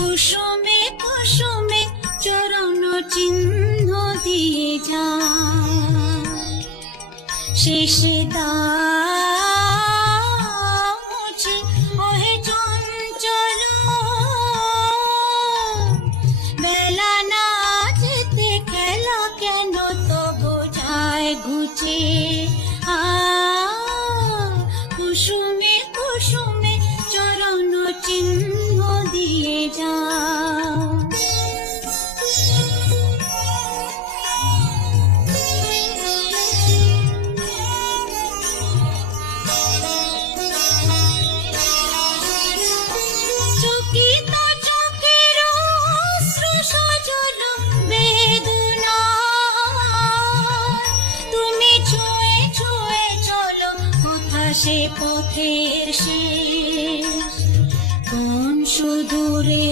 কুসুমে কুসুমে চরণ চিহ্ন দিয়ে যা শেষে দামুচি ওহে চঞ্চল বেলা না যেতে খেলা কেন তো বোঝায় ঘুচে কুসুমে কুসুমে চরণ চিহ্ন দিয়ে যা সে পথের শেষ কোন সুদূরে